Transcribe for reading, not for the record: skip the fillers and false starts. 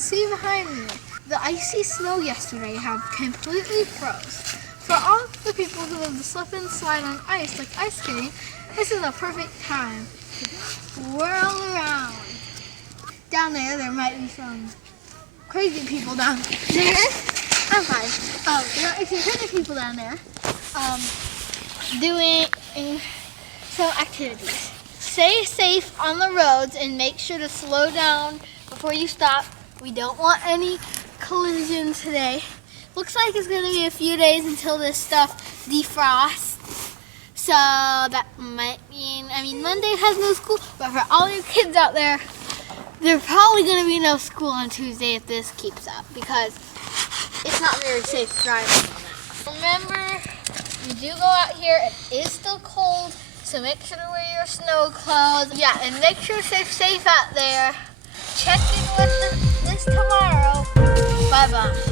can see behind me, the icy snow yesterday have completely froze. For all the people who love to slip and slide on ice like ice skating, this is a perfect time to swirl around. Down there might be some crazy people down there. I'm fine. There are some crazy people down there doing some activities. Stay safe on the roads and make sure to slow down before you stop. We don't want any collisions today. Looks like it's going to be a few days until this stuff defrosts. So that might mean, Monday has no school, but for all your kids out there, there's probably going to be no school on Tuesday if this keeps up because it's not very safe driving on that. Remember, you do go out here, it is still cold, so make sure to wear your snow clothes. Yeah, and make sure to stay safe out there. Check in with this tomorrow. Bye-bye.